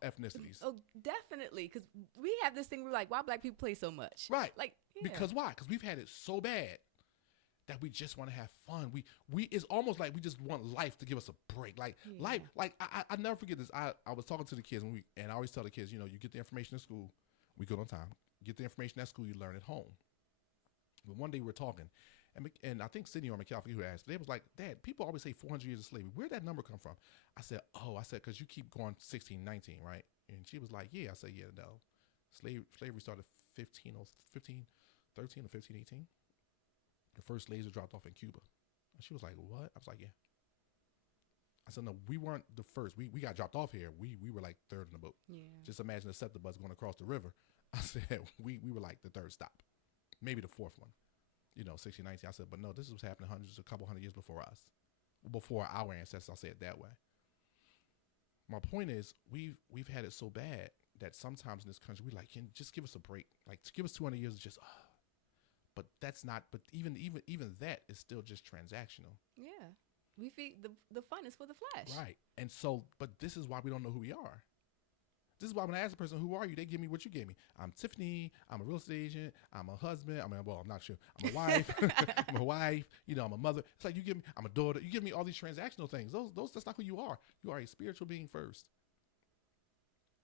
ethnicities. Oh, definitely. Because we have this thing, we're like, why black people play so much? Right. Like, Because why? Because we've had it so bad that we just want to have fun. We it's almost like we just want life to give us a break. Like life, like I never forget this. I was talking to the kids and I always tell the kids, you get the information in school, we good on time. Get the information at school, you learn at home. But one day we were talking, and I think Sydney or Mickel, who asked, they was like, Dad, people always say 400 years of slavery. Where'd that number come from? I said, because you keep going 16, 19, right? And she was like, yeah. I said, yeah, no. Slavery started 13 or 15, 18. The first slaves were dropped off in Cuba. And she was like, what? I was like, yeah. I said, no, we weren't the first. We got dropped off here. We were like third in the boat. Yeah. Just imagine a SEPTA bus going across the river. I said, we were like the third stop. Maybe the fourth one. 16, 19. I said, but no, this was happening a couple hundred years before us. Before our ancestors, I'll say it that way. My point is, we've had it so bad that sometimes in this country, we like, can just give us a break. Like, to give us 200 years is just, but that's not, but even that is still just transactional. Yeah. We feed the fun is for the flesh. Right. And so, but this is why we don't know who we are. This is why when I ask a person, who are you? They give me what you gave me. I'm Tifphani. I'm a real estate agent. I'm a husband. I'm not sure. I'm a wife. I'm a wife. I'm a mother. It's like you give me, I'm a daughter. You give me all these transactional things. That's not who you are. You are a spiritual being first.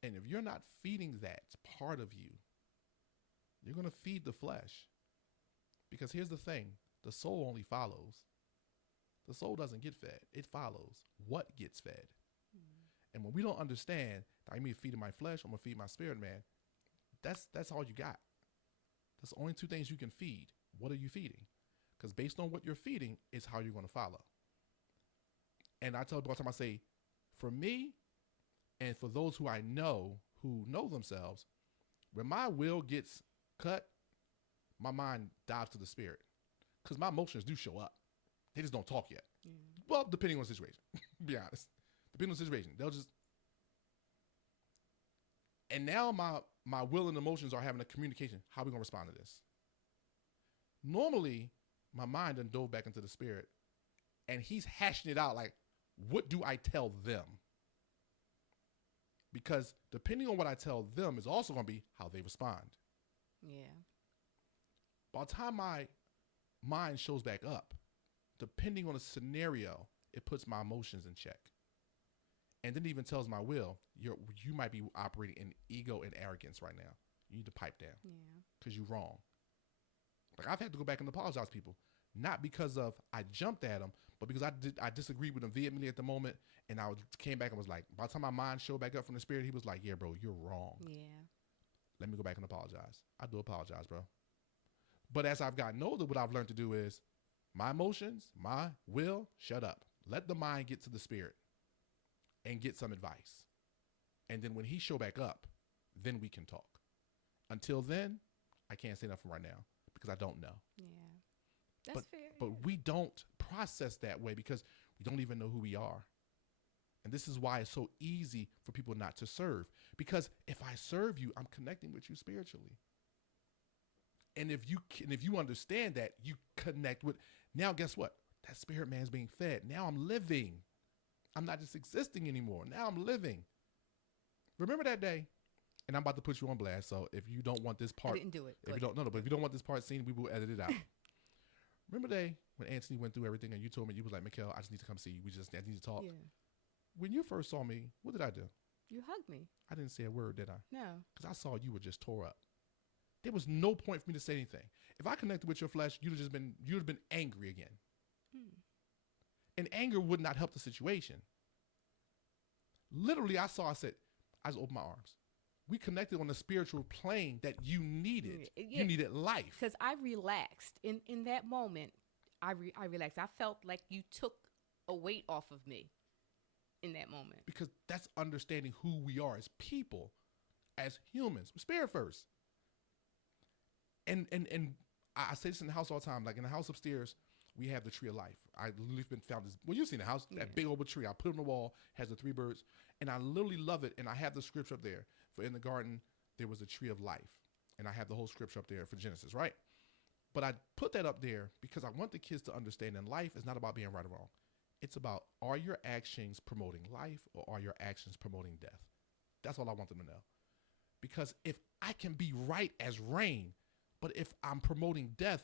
And if you're not feeding that part of you, you're going to feed the flesh. Because here's the thing. The soul only follows. The soul doesn't get fed. It follows what gets fed. And when we don't understand that I'm either feeding my flesh, I'm going to feed my spirit, man, that's all you got. That's the only two things you can feed. What are you feeding? Because based on what you're feeding is how you're going to follow. And I tell people all the time, I say, for me and for those who I know who know themselves, when my will gets cut, my mind dives to the spirit. Because my emotions do show up. They just don't talk yet. Well, depending on the situation. Be honest. Depending on the situation. They'll just... And now my will and emotions are having a communication. How are we going to respond to this? Normally, my mind done dove back into the spirit. And he's hashing it out like, what do I tell them? Because depending on what I tell them is also going to be how they respond. Yeah. By the time my mind shows back up, depending on the scenario, it puts my emotions in check. And then even tells my will, you might be operating in ego and arrogance right now. You need to pipe down. Yeah. Because you're wrong. Like, I've had to go back and apologize to people. Not because of I jumped at them, but because I disagreed with them vehemently at the moment. And I came back and was like, by the time my mind showed back up from the spirit, he was like, yeah, bro, you're wrong. Yeah. Let me go back and apologize. I do apologize, bro. But as I've gotten older, what I've learned to do is my emotions, my will, shut up. Let the mind get to the spirit and get some advice. And then when he show back up, then we can talk. Until then, I can't say nothing right now because I don't know. Yeah. That's fair. But we don't process that way because we don't even know who we are. And this is why it's so easy for people not to serve. Because if I serve you, I'm connecting with you spiritually. And if you understand that, you connect with, now guess what? That spirit man's being fed. Now I'm living. I'm not just existing anymore. Now I'm living. Remember that day? And I'm about to put you on blast. So if you don't want this part, I didn't do it. But if you don't want this part seen, we will edit it out. Remember the day when Anthony went through everything and you told me, you was like, Mickel, I just need to come see you. I need to talk. Yeah. When you first saw me, what did I do? You hugged me. I didn't say a word, did I? No. Because I saw you were just tore up. There was no point for me to say anything. If I connected with your flesh, you'd have been angry again. And anger would not help the situation. Literally, I just opened my arms. We connected on the spiritual plane that you needed. Yeah. You needed life. Because I relaxed. In that moment, I relaxed. I felt like you took a weight off of me in that moment. Because that's understanding who we are as people, as humans. We're spirit first. And I say this in the house all the time. Like in the house upstairs, we have the tree of life. I literally been found this. Well, you've seen the house, that big old tree. I put it on the wall, has the 3 birds, and I literally love it. And I have the scripture up there for in the garden there was a tree of life, and I have the whole scripture up there for Genesis, right? But I put that up there because I want the kids to understand that life is not about being right or wrong. It's about, are your actions promoting life or are your actions promoting death? That's all I want them to know. Because if I can be right as rain, but if I'm promoting death,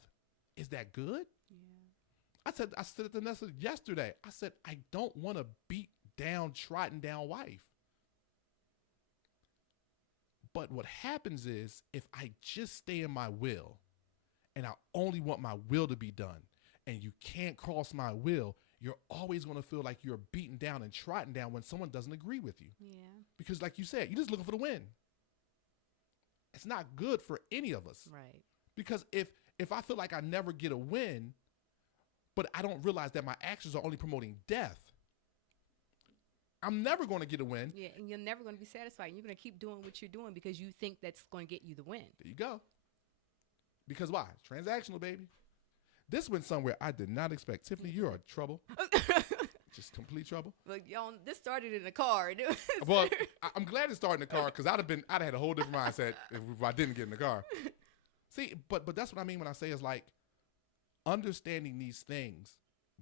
is that good? Yeah. I said at the nest yesterday, I said, I don't want to beat down, trodden down wife. But what happens is if I just stay in my will and I only want my will to be done and you can't cross my will, you're always going to feel like you're beaten down and trodden down when someone doesn't agree with you. Yeah. Because like you said, you're just looking for the win. It's not good for any of us. Right. Because if I feel like I never get a win, but I don't realize that my actions are only promoting death, I'm never going to get a win. Yeah, and you're never going to be satisfied. You're going to keep doing what you're doing because you think that's going to get you the win. There you go. Because why? Transactional, baby. This went somewhere I did not expect. Tiffany, you're in trouble. Just complete trouble. Look, y'all, this started in a car. Well, I'm glad it started in the car because I'd have had a whole different mindset if I didn't get in the car. See, but that's what I mean when I say it's like understanding these things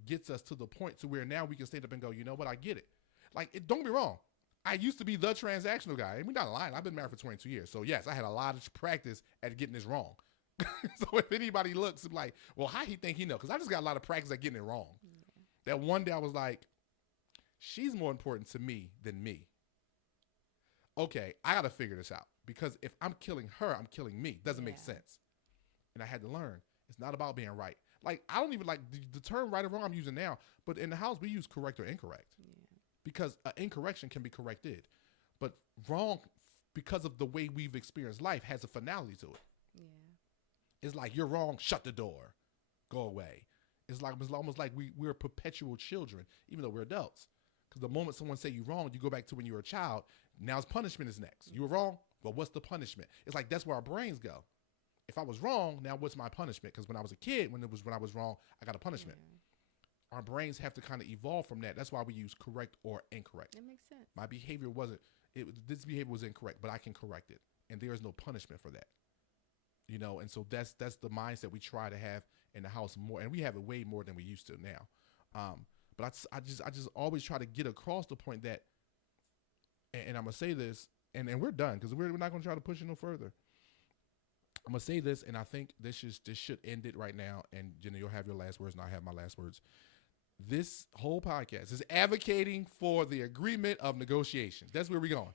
gets us to the point to where now we can stand up and go, you know what, I get it. Like, don't get me wrong. I used to be the transactional guy. We're not lying. I've been married for 22 years. So, yes, I had a lot of practice at getting this wrong. So if anybody looks like, well, how he think he know? Because I just got a lot of practice at getting it wrong. Yeah. That one day I was like, she's more important to me than me. Okay, I got to figure this out. Because if I'm killing her, I'm killing me. Doesn't make sense. And I had to learn. It's not about being right. Like, I don't even like the term right or wrong I'm using now. But in the house, we use correct or incorrect. Yeah. Because incorrection can be corrected. But wrong, because of the way we've experienced life, has a finality to it. Yeah. It's like, you're wrong, shut the door, go away. It's almost like we're perpetual children, even though we're adults. Because the moment someone say you're wrong, you go back to when you were a child. Now punishment is next. You were wrong, well, what's the punishment? It's like that's where our brains go. If I was wrong, now what's my punishment? Because when I was a kid, when I was wrong, I got a punishment. Yeah. Our brains have to kind of evolve from that. That's why we use correct or incorrect. That makes sense. My behavior this behavior was incorrect, but I can correct it. And there is no punishment for that. You know, and so that's the mindset we try to have in the house more, and we have it way more than we used to now. But I just always try to get across the point that, and I'm gonna say this, and we're done because we're not gonna try to push it no further. I'm gonna say this, and I think this should end it right now, and you'll have your last words, and I have my last words. This whole podcast is advocating for the agreement of negotiations. That's where we're going.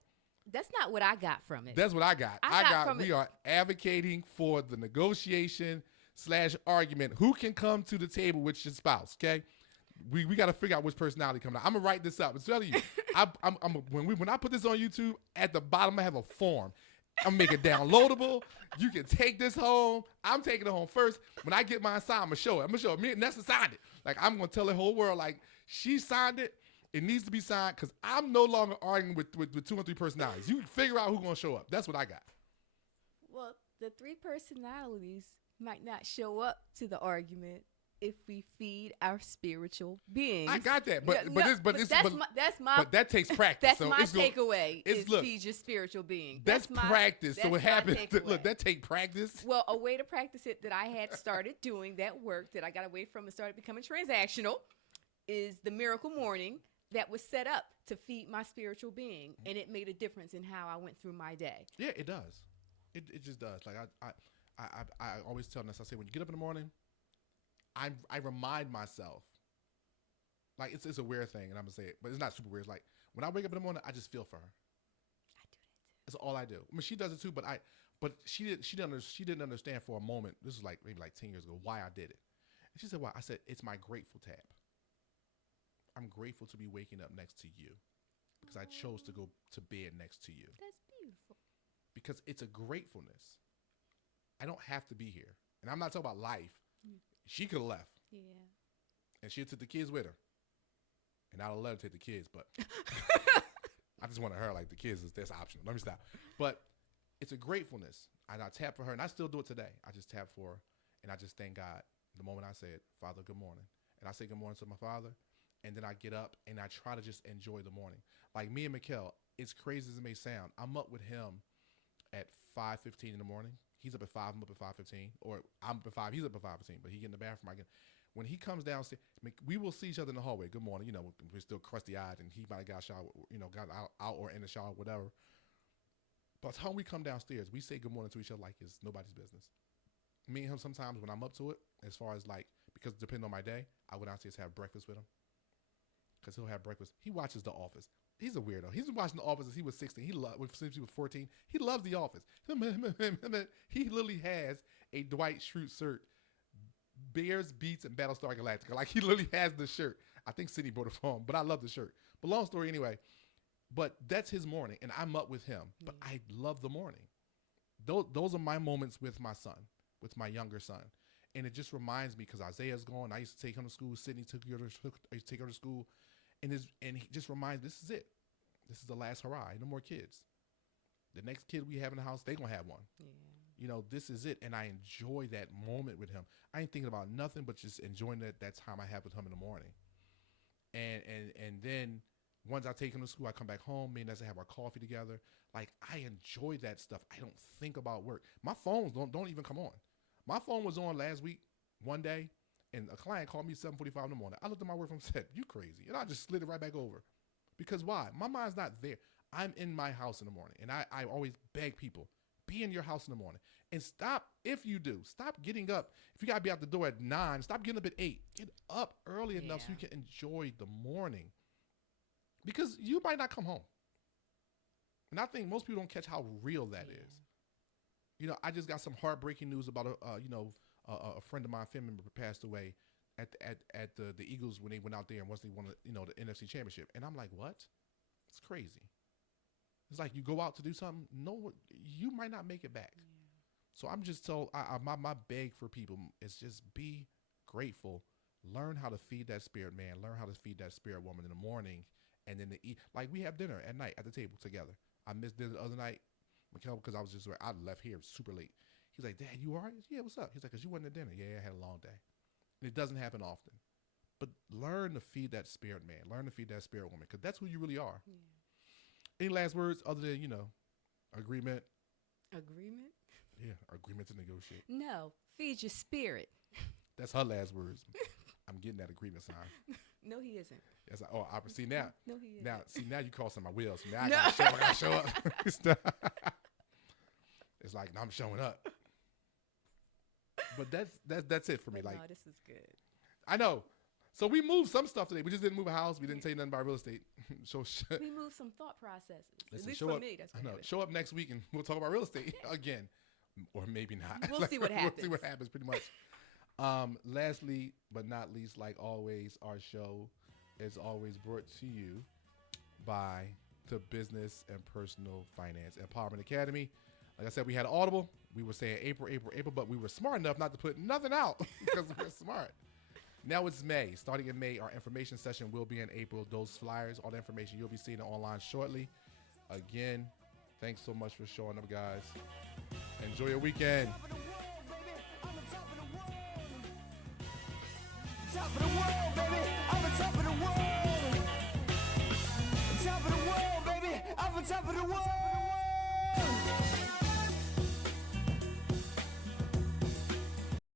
That's not what I got from it. That's what I got. We are advocating for the negotiation / argument. Who can come to the table with your spouse? Okay, we got to figure out which personality coming out. I'm gonna write this up. I'm telling you, when I put this on YouTube, at the bottom I have a form. I'm gonna make it downloadable. You can take this home. I'm taking it home first. When I get mine signed, I'm gonna show it. I'm gonna show it. Me and Nessa signed it. Like, I'm gonna tell the whole world, like, she signed it. It needs to be signed because I'm no longer arguing with 2 or 3 personalities. You can figure out who's going to show up. That's what I got. Well, the 3 personalities might not show up to the argument if we feed our spiritual beings. I got that, but that takes practice. That's my takeaway. Feed your spiritual being. That's practice. So it happens. Look, that take practice. Well, a way to practice it that I had started doing that work that I got away from and started becoming transactional is the miracle morning. That was set up to feed my spiritual being, and it made a difference in how I went through my day. Yeah, it does. It just does. Like I always tell Ness, I say when you get up in the morning, I remind myself. Like it's a weird thing, and I'm gonna say it, but it's not super weird. It's like when I wake up in the morning, I just feel for her. I do that too. That's all I do. I mean, she does it too, but she didn't understand for a moment. This was like maybe 10 years ago why I did it, and she said, "Why?" I said, "It's my grateful tap. I'm grateful to be waking up next to you because I chose to go to bed next to you." That's beautiful. Because it's a gratefulness. I don't have to be here. And I'm not talking about life. She could have left. Yeah. And she took the kids with her. And I'll let her take the kids, but I just wanted her like the kids that's optional. Let me stop. But it's a gratefulness. And I tap for her, and I still do it today. I just tap for her, and I just thank God the moment I said, Father, good morning. And I say good morning to my father. And then I get up and I try to just enjoy the morning. Like me and Mickel, it's crazy as it may sound. I'm up with him at 5:15 in the morning. He's up at 5, I'm up at 5:15. Or I'm up at 5, he's up at 5:15. But he get in the bathroom, I get. When he comes downstairs, we will see each other in the hallway. Good morning. You know, we're still crusty-eyed, and he might have got shower, got out or in the shower, whatever. By the time we come downstairs, we say good morning to each other like it's nobody's business. Me and him, sometimes when I'm up to it, as far as like, because depending on my day, I go downstairs to have breakfast with him. Because he'll have breakfast. He watches The Office. He's a weirdo. He's been watching The Office since he was 16. Since he was 14. He loves The Office. He literally has a Dwight Schrute shirt. Bears, Beats, and Battlestar Galactica. Like, he literally has the shirt. I think Sydney brought it for him, but I love the shirt. But long story anyway. But that's his morning, and I'm up with him. But I love the morning. Those are my moments with my son, with my younger son. And it just reminds me, because Isaiah's gone. I used to take him to school. Sydney I used to take her to school. And he just reminds, this is it. This is the last hurrah. No more kids. The next kid we have in the house, they're going to have one. Yeah. This is it. And I enjoy that moment with him. I ain't thinking about nothing but just enjoying that time I have with him in the morning. And then once I take him to school, I come back home. Me and Nessa have our coffee together. Like, I enjoy that stuff. I don't think about work. My phones don't even come on. My phone was on last week, one day, and a client called me 7:45 in the morning. I looked at my work phone and said, you crazy. And I just slid it right back over. Because why? My mind's not there. I'm in my house in the morning. And I always beg people, be in your house in the morning. And stop getting up. If you got to be out the door at 9, stop getting up at 8. Get up early enough so you can enjoy the morning. Because you might not come home. And I think most people don't catch how real that is. I just got some heartbreaking news about a friend of mine, family member, passed away at the Eagles when they went out there and once they won the NFC Championship. And I'm like, what? It's crazy. It's like you go out to do something, no, you might not make it back. Yeah. So I'm just told, my beg for people is just be grateful. Learn how to feed that spirit man. Learn how to feed that spirit woman in the morning, and then to eat. Like, we have dinner at night at the table together. I missed dinner the other night, Mickel, because I left here super late. He's like, Dad, you all right? Yeah, what's up? He's like, because you wasn't at dinner. Yeah, I had a long day. And it doesn't happen often. But learn to feed that spirit man. Learn to feed that spirit woman, because that's who you really are. Yeah. Any last words other than, agreement? Agreement? Yeah, agreement to negotiate. No, feed your spirit. That's her last words. I'm getting that agreement sign. No, he isn't. Yes, I see now. No, he isn't. Now you crossing my wheels. Now I gotta show up. It's like, I'm showing up. But that's it for me. But like, no, this is good. I know. So we moved some stuff today. We just didn't move a house. We didn't say nothing about real estate. We moved some thought processes. Listen, at least show for up, me, that's what I know. happened. Show up next week and we'll talk about real estate again. Or maybe not. We'll see what happens. We'll see what happens, pretty much. Lastly, but not least, like always, our show is always brought to you by the Business and Personal Finance Empowerment Academy. Like I said, we had Audible. We were saying April, but we were smart enough not to put nothing out because we're smart. Now it's May. Starting in May, our information session will be in April. Those flyers, all the information, you'll be seeing it online shortly. Again, thanks so much for showing up, guys. Enjoy your weekend. Top of the world, baby. I'm on top of the world. Top of the world, baby. I'm on top of the world.